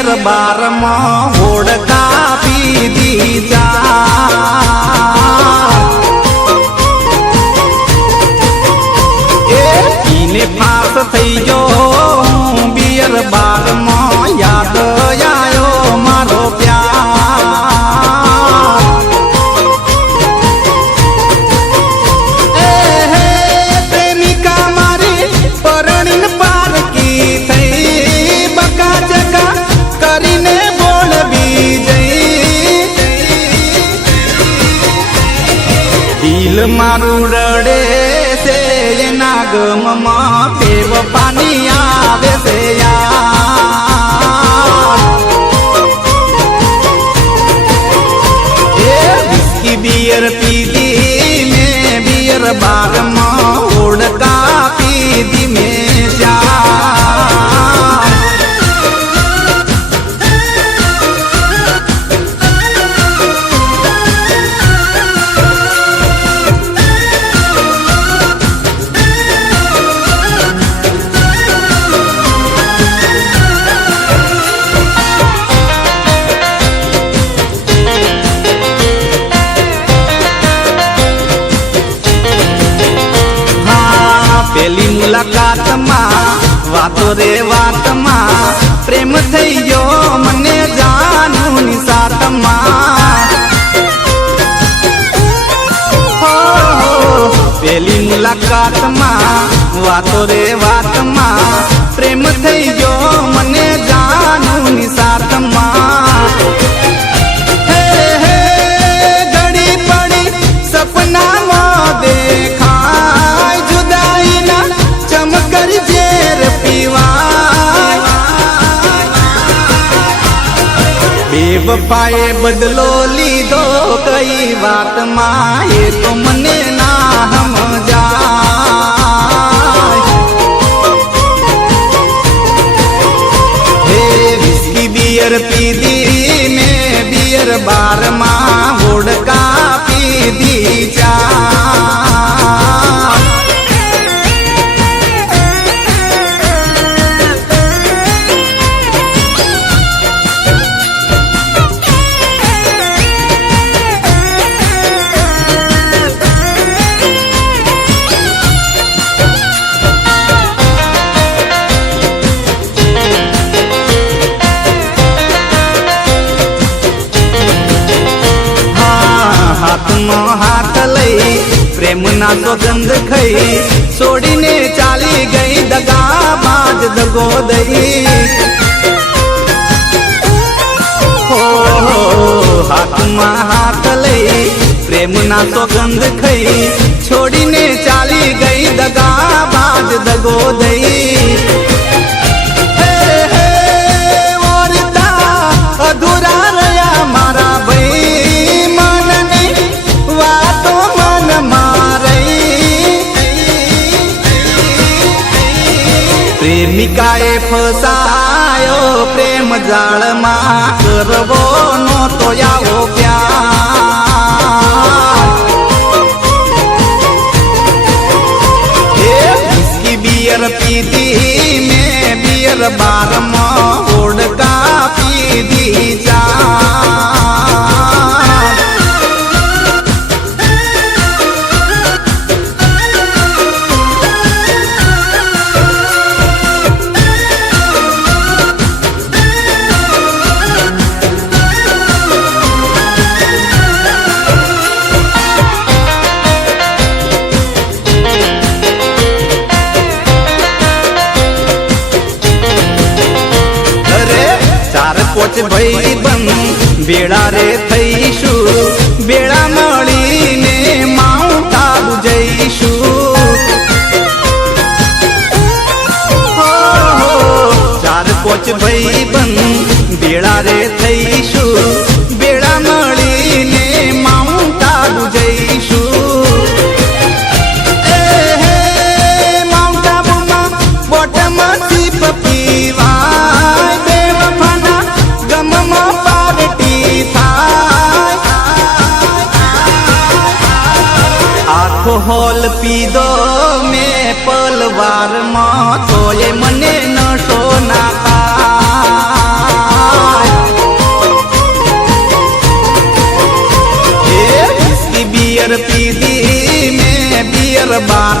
beer bar में होड़का पीधी जा पीने पास थई जो बियर बार में याद आयो मारो प्यार प्रेमिका मारी परણીन पार की थई बका जका करीने बोल बीजई दिल मारू रड़े से नागम में पेव पानी आवे से विस्की बियर पीदी में बियर बार में उड़का पीदी में जा पहली मुलाकात में वातो रे वात में प्रेम थई गयो मने जानू नी साथ पहली मुलाकात में वातो रे वात में प्रेम थई गयो मने जानू नी साथ घड़ी पड़ी सपना में देखा बेवफाए बदलो लीधो कई बात माए तो मने ना हम जा विस्की बियर पीदी में बियर बार माँ वोडका पीदी जा हाथ लई प्रेम ना सुगंध खई छोड़ी ने चाली गई दगा बाज दगो दई हाथ में हाथ लई प्रेम ना सुगंध खई छोड़ी ने चाली गई दगा बाज दगो दई अधूरा रया मारा भाई प्रेमिकाए फसायो प्रेम जाल में करवो नो तो यावो प्यार विस्की बियर पीदी में बियर बार में उड़का पीदी जा पोच भई बन बेड़ा रे थईशु बेड़ा मળી ने माउंट आबू जईशु चार पोच भई बन बेड़ा रे थईशु बेड़ा मળી ने माउंट आबू जईशु माउंट आबू में बॉटम सीप पीवा होल पीदो में पलवार में तो ये मने न सोना बियर पीधी में बियर बार